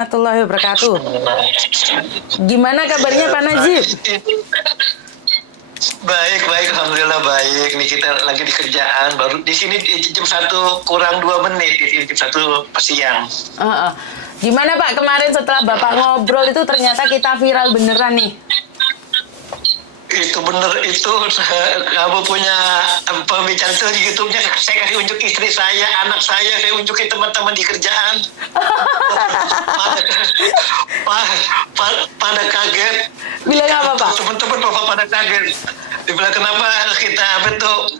Warahmatullahi wabarakatuh. Gimana kabarnya Pak Najib? Baik, baik, alhamdulillah baik. Nih kita lagi di kerjaan, baru di sini jam 1 kurang 2 menit, di sini jam 1 siang. Gimana Pak, kemarin setelah Bapak ngobrol itu ternyata kita viral beneran nih. Itu bener, itu kamu punya pembicaraan itu di YouTube-nya, saya kasih unjuk istri saya, anak saya unjukin teman-teman di kerjaan. pada kaget. Bilang apa Pak? Teman-teman pada kaget. Dibilang kenapa kita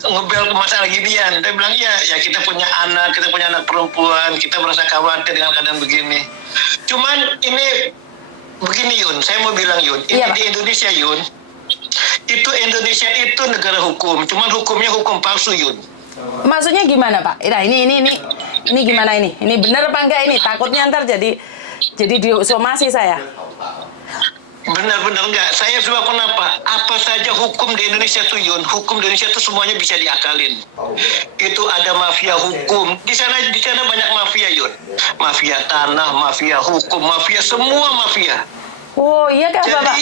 ngebel masalah ginian. Dia bilang ya kita punya anak perempuan, kita merasa khawatir dengan keadaan begini. Cuman ini begini Yun, saya mau bilang Yun, ini di Indonesia Yun, itu Indonesia itu negara hukum, cuman hukumnya hukum palsu Yun. Maksudnya gimana Pak? Nah ini gimana ini? Ini benar apa enggak ini? Takutnya ntar jadi disomasi saya. Benar-benar enggak. Saya juga kenapa? Apa saja hukum di Indonesia tuh Yun, hukum di Indonesia tuh semuanya bisa diakalin. Itu ada mafia hukum. Di sana banyak mafia Yun. Mafia tanah, mafia hukum, mafia semua mafia. Oh iya kah Bapak?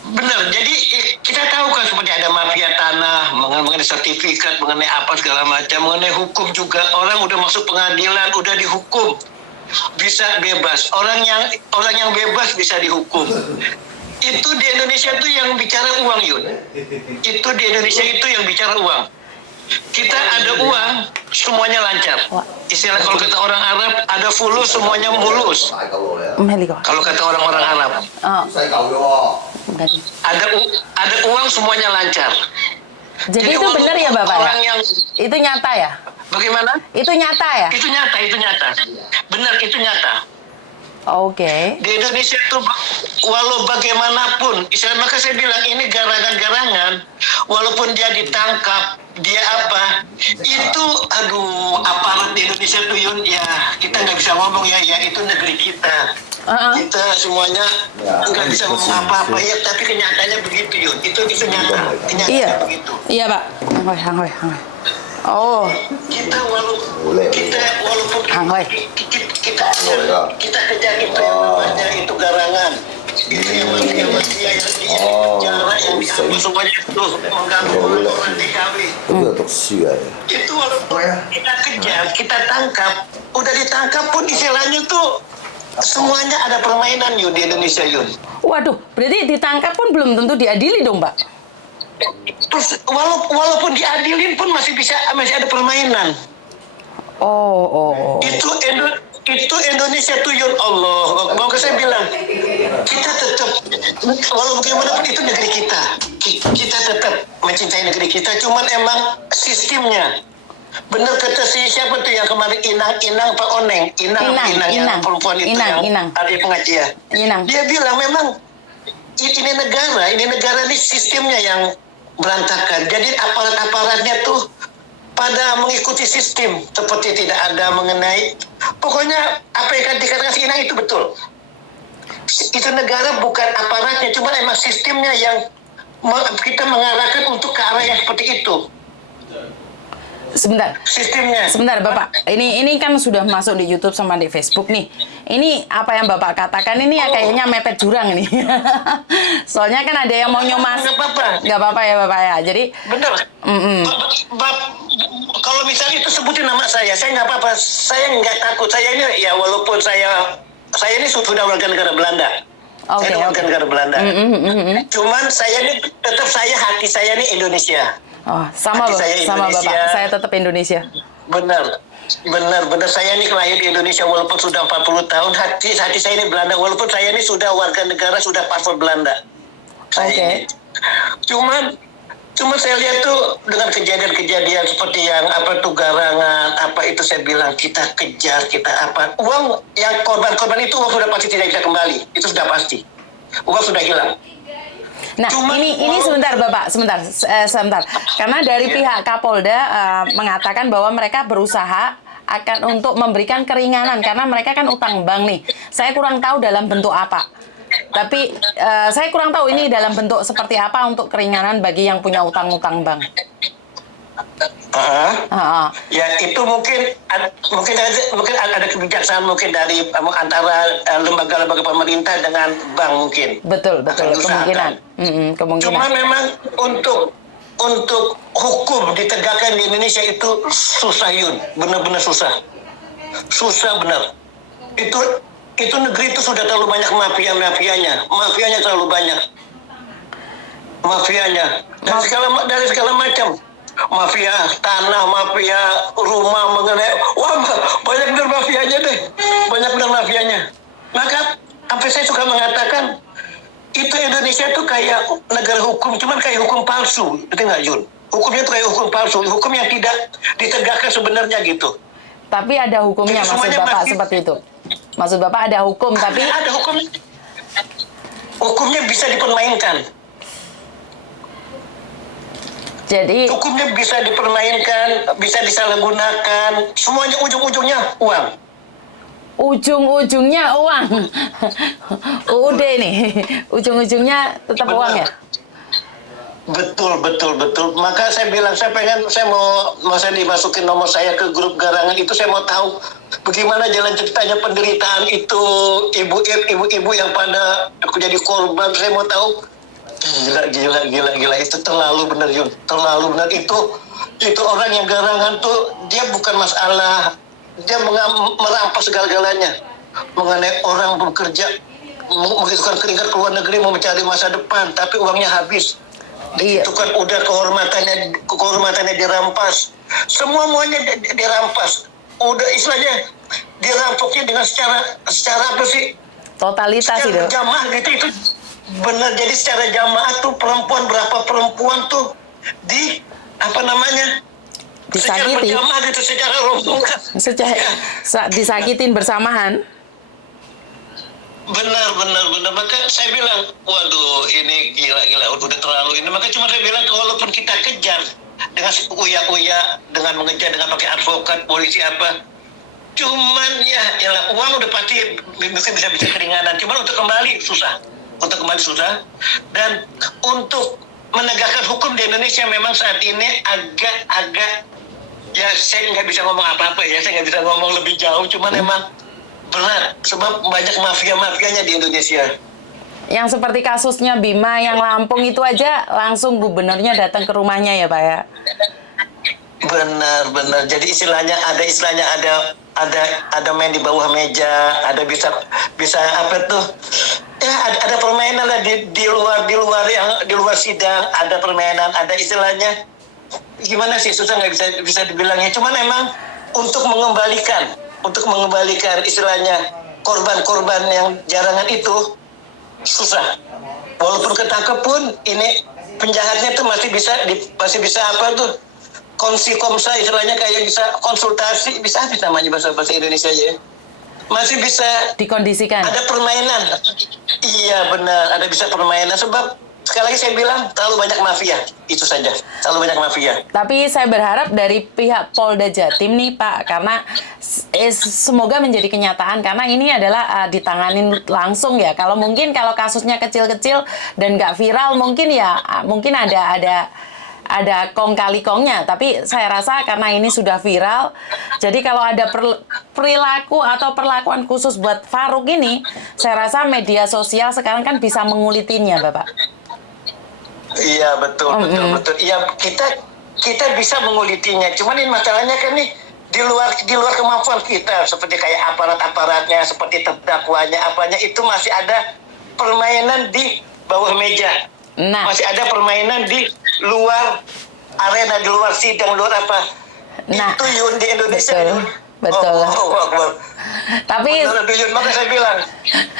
Benar, jadi kita tahu kan seperti ada mafia tanah, mengenai sertifikat, mengenai apa segala macam, mengenai hukum juga. Orang udah masuk pengadilan, udah dihukum, bisa bebas. Orang yang bebas bisa dihukum. Itu di Indonesia tuh yang bicara uang Yun. Itu di Indonesia itu yang bicara uang. Kita ada uang, semuanya lancar. Istilah kalau kata orang Arab, ada fulus, semuanya mulus. Kalau kata orang-orang Arab. Ada uang, semuanya lancar. Jadi itu benar ya Bapak ya? Itu nyata ya? Bagaimana? Itu nyata ya? Itu nyata. Benar, itu nyata. Oke. Di Indonesia tuh walau bagaimanapun, maka saya bilang ini garangan-garangan, walaupun dia ditangkap, dia apa, itu aparat di Indonesia tuh Yun, ya kita nggak bisa ngomong ya itu negeri kita. Kita semuanya nggak bisa ngomong apa-apa ya, tapi kenyataannya begitu Yun. Itu nyata, kenyataannya begitu. Iya Pak. Hangoi. Oh. Kita walaupun kita kejar itu yang namanya itu garangan. Itu yang mafia yang di penjara yang diambil semuanya itu mengganggu orang TKW. Itu walaupun kita kejar, kita tangkap, udah ditangkap pun istilahnya tuh semuanya ada permainan Yun di Indonesia Yun. Waduh, berarti ditangkap pun belum tentu diadili dong Pak? Terus walaupun diadilin pun masih ada permainan. Oh. Itu Indonesia tuh Yun, Allah. Mau saya bilang, kita tetap walaupun bagaimanapun itu negeri kita. Kita tetap mencintai negeri kita. Cuman emang sistemnya. Bener kata siapa tuh yang kemarin Inang Pak Oneng, Inang yang perempuan itu yang ada pengajian. Dia bilang memang ini negara ini sistemnya yang berantakan. Jadi aparat-aparatnya tuh pada mengikuti sistem seperti tidak ada mengenai, pokoknya apa yang dikatakan si Inang itu betul. Itu negara bukan aparatnya, cuma emang sistemnya yang kita mengarahkan untuk ke arah yang seperti itu. Sebentar Bapak. Ini kan sudah masuk di YouTube sama di Facebook nih. Ini apa yang Bapak katakan ini ya kayaknya mepet jurang ini. Soalnya kan ada yang mau nyomas. Nggak apa-apa ya Bapak ya. Jadi benar. Kalau misalnya itu sebutin nama saya nggak apa-apa. Saya nggak takut. Saya ini ya walaupun saya ini sudah warga negara Belanda. Saya warga negara Belanda. Cuman saya ini tetap hati saya ini Indonesia. Oh, sama Bapak. Saya tetap Indonesia. Benar. Saya ini lahir di Indonesia walaupun sudah 40 tahun. Hati saya ini Belanda walaupun saya ini sudah warga negara, sudah paspor Belanda. Oke. Cuman saya lihat tuh dengan kejadian-kejadian seperti yang garangan, itu saya bilang kita kejar, kita apa. Uang yang korban itu uang sudah pasti tidak bisa kembali. Itu sudah pasti. Uang sudah hilang. Nah, ini sebentar Bapak, sebentar. Karena dari pihak Kapolda mengatakan bahwa mereka berusaha untuk memberikan keringanan karena mereka kan utang bank nih. Saya kurang tahu dalam bentuk apa. Tapi saya kurang tahu ini dalam bentuk seperti apa untuk keringanan bagi yang punya utang-utang bank. Ya itu mungkin ada kebijaksanaan mungkin dari antara lembaga-lembaga pemerintah dengan bank mungkin. Betul, Akan kemungkinan. diusahakan. Kemungkinan. Cuma memang untuk hukum ditegakkan di Indonesia itu susah, Yun, benar-benar susah benar. Itu negeri itu sudah terlalu banyak mafianya terlalu banyak, dari segala macam. Mafia tanah, mafia rumah, banyak benar mafianya. Maka sampai saya suka mengatakan itu Indonesia itu kayak negara hukum, cuman kayak hukum palsu, ngerti nggak, Jun? Hukumnya itu kayak hukum palsu, hukum yang tidak ditegakkan sebenarnya gitu. Tapi ada hukumnya, maksud Bapak seperti itu. Maksud Bapak ada hukum, tapi ada hukumnya bisa dipermainkan. Jadi hukumnya bisa dipermainkan, bisa disalahgunakan, semuanya ujung-ujungnya uang. Ujung-ujungnya uang. UUD nih, ujung-ujungnya tetap uang ya? Betul. Maka saya bilang, saya mau saya dimasukin nomor saya ke grup Garangan itu, saya mau tahu bagaimana jalan ceritanya penderitaan itu, ibu-ibu yang pada aku jadi korban. Saya mau tahu. Gila, itu terlalu benar, Yun. Terlalu benar. Itu orang yang Garangan tuh, dia bukan masalah, dia merampas segala-galanya mengenai orang bekerja, menghitungkan keringat ke luar negeri, mau mencari masa depan, tapi uangnya habis. Itu kan udah kehormatannya dirampas, semuanya dirampas, udah istilahnya dirampoknya dengan secara apa sih, totalitas itu jamaah gitu. Itu benar, jadi secara jamaah tuh berapa perempuan tuh disakiti, secara berjamaah gitu, secara rombongan, disakitin bersamaan. Benar. Maka saya bilang, waduh, ini gila, udah terlalu ini. Maka cuma saya bilang, walaupun kita kejar dengan uya-uya, dengan mengejar, dengan pakai advokat, polisi apa, cuman ya uang udah pasti mungkin bisa keringanan. Cuman untuk kembali susah. Dan untuk menegakkan hukum di Indonesia memang saat ini agak ya, saya nggak bisa ngomong apa-apa ya, saya nggak bisa ngomong lebih jauh. Cuman memang berat, sebab banyak mafianya di Indonesia. Yang seperti kasusnya Bima yang Lampung itu aja langsung gubernurnya datang ke rumahnya ya, Pak ya? Benar. Jadi ada main di bawah meja, ada bisa apa tuh? Ya ada permainan lah di luar sidang, ada permainan, ada istilahnya gimana sih, susah nggak bisa dibilangnya. Cuman memang untuk mengembalikan istilahnya korban-korban yang Garangan itu susah. Walaupun ketangkep pun ini penjahatnya tuh masih bisa apa tuh, komsa istilahnya, kayak bisa konsultasi, bisa namanya bahasa Indonesia ya, masih bisa dikondisikan. Ada permainan. Iya benar, ada bisa permainan, sebab sekali lagi saya bilang terlalu banyak mafia, itu saja, terlalu banyak mafia. Tapi saya berharap dari pihak Polda Jatim nih Pak, karena semoga menjadi kenyataan, karena ini adalah ditanganin langsung ya. Kalau kasusnya kecil-kecil dan nggak viral, mungkin ada kong kali kongnya, tapi saya rasa karena ini sudah viral, jadi kalau ada perilaku atau perlakuan khusus buat Farouk ini, saya rasa media sosial sekarang kan bisa mengulitinya, Bapak. Iya betul. Iya, kita bisa mengulitinya, cuman ini masalahnya kan nih di luar kemampuan kita, seperti kayak aparatnya, seperti terdakwanya, apanya itu masih ada permainan di bawah meja. Masih ada permainan di luar arena, di luar sidang, luar apa. Itu Yun di Indonesia. Betul. Tapi maka saya bilang,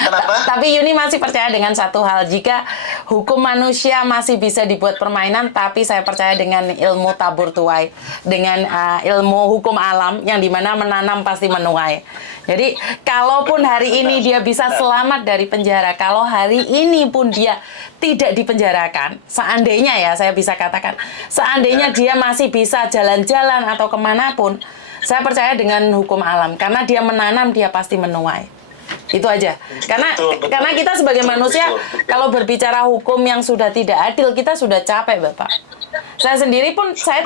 kenapa? Tapi Yuni masih percaya dengan satu hal, jika hukum manusia masih bisa dibuat permainan, tapi saya percaya dengan ilmu tabur tuai, dengan ilmu hukum alam yang dimana menanam pasti menuai. Jadi kalaupun hari ini dia bisa selamat dari penjara, kalau hari ini pun dia tidak dipenjarakan, seandainya ya saya bisa katakan, seandainya dia masih bisa jalan-jalan atau kemanapun, saya percaya dengan hukum alam, karena dia menanam, dia pasti menuai. Itu aja. Karena kita sebagai manusia, kalau berbicara hukum yang sudah tidak adil, kita sudah capek, Bapak. Saya sendiri pun saya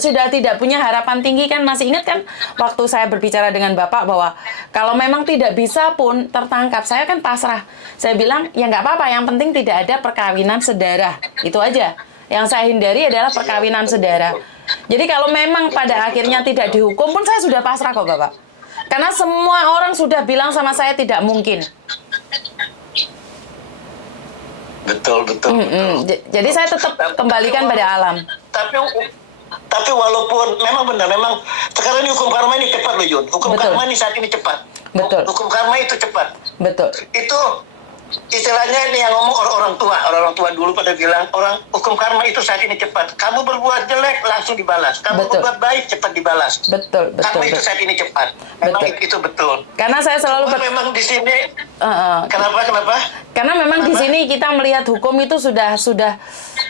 sudah tidak punya harapan tinggi kan. Masih ingat kan waktu saya berbicara dengan Bapak bahwa kalau memang tidak bisa pun tertangkap, saya kan pasrah. Saya bilang ya nggak apa-apa, yang penting tidak ada perkawinan sedarah. Itu aja. Yang saya hindari adalah perkawinan sedarah. Jadi kalau memang pada akhirnya tidak dihukum pun saya sudah pasrah kok Bapak. Karena semua orang sudah bilang sama saya tidak mungkin. Betul. Jadi saya tetap kembalikan pada alam. Tapi walaupun memang benar, memang sekarang ini hukum karma ini cepat loh Yun. Hukum Betul. karma ini saat ini cepat. Betul. Hukum karma itu cepat. Betul. Itu istilahnya ini yang ngomong orang tua dulu pada bilang hukum karma itu saat ini cepat. Kamu berbuat jelek langsung dibalas. Kamu Betul. berbuat baik cepat dibalas. Betul. Karma itu saat ini cepat. Memang Betul. itu betul. Karena saya selalu Memang di sini Kenapa? Karena memang di sini kita melihat hukum itu sudah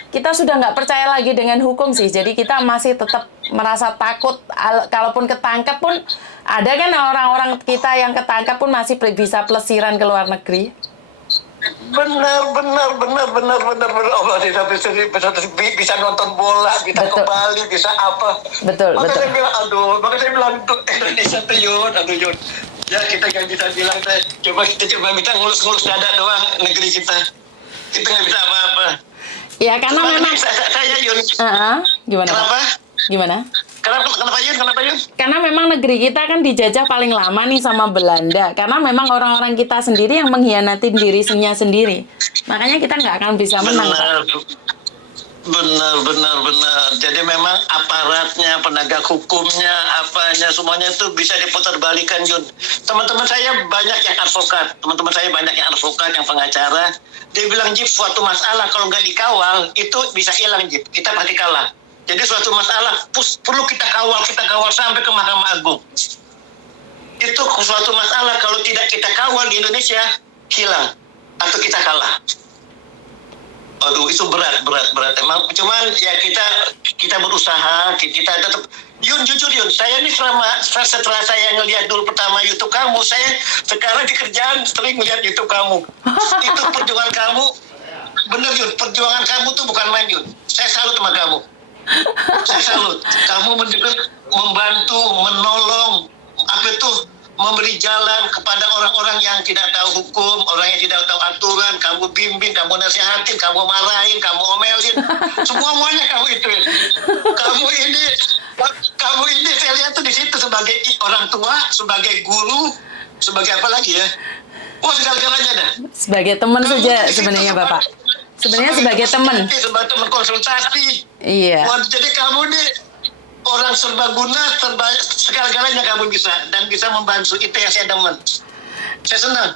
kita sudah nggak percaya lagi dengan hukum sih. Jadi kita masih tetap merasa takut. Kalaupun ketangkep pun ada kan orang-orang kita yang ketangkep pun masih bisa pelesiran ke luar negeri. Benar. Allah bisa nonton bola, bisa Betul. ke Bali, bisa apa. Betul. Saya bilang, maka saya bilang untuk Indonesia tuh Yun. Ya kita nggak bisa bilang, kita coba minta ngulus-ngulus dada doang negeri kita. Kita nggak bisa apa-apa. Ya karena memang saya Yun. Gimana? Kenapa? Gimana? Kenapa Yun? Karena memang negeri kita kan dijajah paling lama nih sama Belanda. Karena memang orang-orang kita sendiri yang mengkhianati dirinya sendiri. Makanya kita nggak akan bisa menang. Benar. Jadi memang aparatnya, penegak hukumnya, apanya semuanya itu bisa diputar-balikan Yun. Teman-teman saya banyak yang advokat, yang pengacara. Dia bilang Jip, suatu masalah kalau nggak dikawal itu bisa hilang Jip. Kita pasti kalah. Jadi suatu masalah perlu kita kawal sampai ke Mahkamah Agung. Itu suatu masalah kalau tidak kita kawal di Indonesia hilang atau kita kalah. Aduh, itu berat. Emang cuman ya kita berusaha, kita tetap. Yun, jujur Yun, saya ini setelah saya ngelihat dulu pertama YouTube kamu, saya sekarang di kerjaan sering melihat YouTube kamu. Itu perjuangan kamu, bener Yun, perjuangan kamu tuh bukan main Yun. Saya salut sama kamu. Kamu membantu, menolong, memberi jalan kepada orang-orang yang tidak tahu hukum, orang yang tidak tahu aturan. Kamu bimbing, kamu nasihatin, kamu marahin, kamu omelin, semuanya kamu ituin. Kamu ini saya lihat tuh di situ sebagai orang tua, sebagai guru, sebagai apa lagi ya? Segala-galanya dah. Sebagai teman saja sebenarnya Bapak. Sebenarnya sebagai teman. Sebagai teman konsultasi. Iya. Jadi kamu nih orang serbaguna, segala-galanya kamu bisa dan bisa membantu. Itu yang saya demen. Saya senang.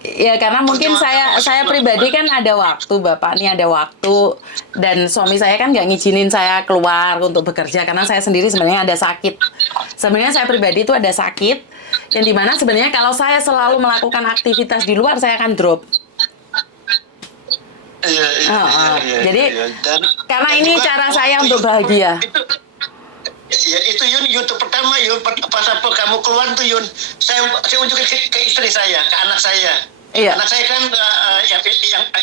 Ya karena mungkin saya pribadi kan ada waktu Bapak nih, ada waktu, dan suami saya kan nggak ngizinin saya keluar untuk bekerja karena saya sendiri sebenarnya ada sakit. Sebenarnya saya pribadi itu ada sakit yang dimana sebenarnya kalau saya selalu melakukan aktivitas di luar saya akan drop. Iya. Jadi karena ini cara saya untuk bahagia. Itu Yun, YouTube pertama Yun, pas kamu keluar tuh Yun, saya unjukin ke istri saya, ke anak saya. Iya. Anak saya kan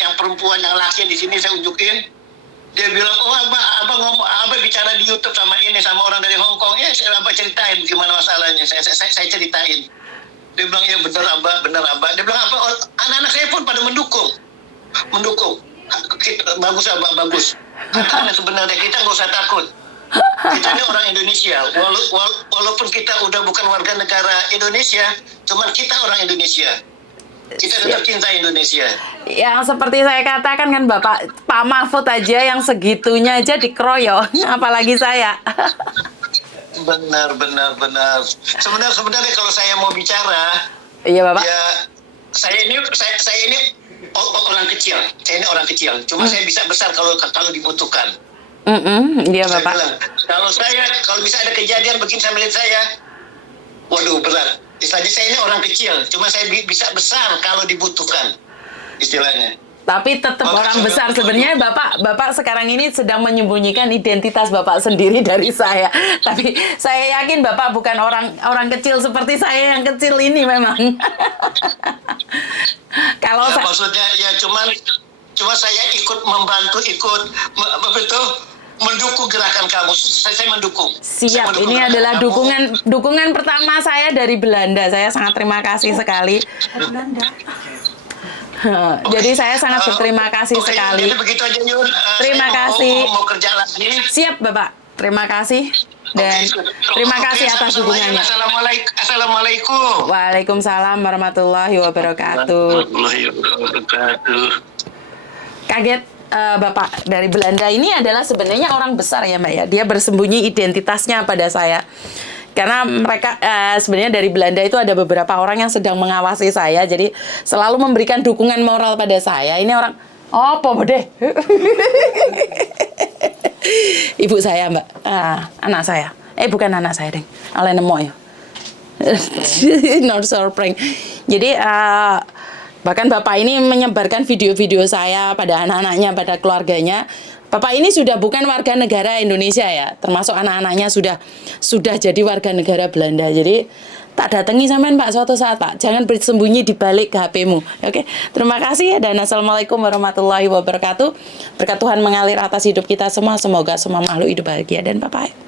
yang perempuan, yang laki di sini saya unjukin. Dia bilang, abang bicara di YouTube sama orang dari Hong Kong. Ya, abang ceritain gimana masalahnya. Saya ceritain. Dia bilang, ya benar abang. Dia bilang apa? Anak-anak saya pun pada mendukung. Bagus abang, bagus. Karena sebenarnya kita nggak usah takut. Kita ini orang Indonesia. Walaupun kita udah bukan warga negara Indonesia, cuman kita orang Indonesia. Kita tetap cinta Indonesia. Yang seperti saya katakan kan Bapak, Pak Mahfud aja yang segitunya aja dikeroyok, apalagi saya. Benar. Sebenarnya kalau saya mau bicara, Iya Bapak. ya saya ini orang kecil. Saya ini orang kecil. Cuma saya bisa besar kalau dibutuhkan. Iya Saya Bapak. bilang, kalau bisa ada kejadian begini sama saya, waduh berat. Istilahnya saya ini orang kecil, cuma saya bisa besar kalau dibutuhkan, istilahnya. Tapi tetap orang besar sebenarnya Bapak sekarang ini sedang menyembunyikan identitas Bapak sendiri dari saya. Tapi saya yakin Bapak bukan orang kecil seperti saya yang kecil ini memang. Kalau maksudnya ya Cuma saya ikut membantu, apa itu, mendukung gerakan kamu. Saya mendukung. Saya Siap, mendukung ini gerakan adalah kamu. dukungan pertama saya dari Belanda. Saya sangat terima kasih sekali. Jadi saya sangat berterima kasih Oke, sekali. jadi begitu aja Yun. Terima Saya kasih. Mau kerja lagi. Siap Bapak, terima kasih. Dan terima kasih atas dukungannya. Assalamualaikum. Waalaikumsalam warahmatullahi wabarakatuh. Warahmatullahi wabarakatuh. Kaget Bapak dari Belanda ini adalah sebenarnya orang besar ya Mbak ya. Dia bersembunyi identitasnya pada saya. Karena mereka sebenarnya dari Belanda itu ada beberapa orang yang sedang mengawasi saya. Jadi selalu memberikan dukungan moral pada saya. Ini orang, oh apa deh? Ibu saya Mbak, anak saya. Bukan anak saya deh. Oleh nemo ya. Not so prank. Jadi bahkan Bapak ini menyebarkan video-video saya pada anak-anaknya, pada keluarganya. Bapak ini sudah bukan warga negara Indonesia ya, termasuk anak-anaknya sudah jadi warga negara Belanda. Jadi tak datangi sampean Pak suatu saat Pak. Jangan bersembunyi di balik HP-mu. Oke. Terima kasih dan assalamualaikum warahmatullahi wabarakatuh. Berkat Tuhan mengalir atas hidup kita semua. Semoga semua makhluk hidup bahagia dan bye-bye.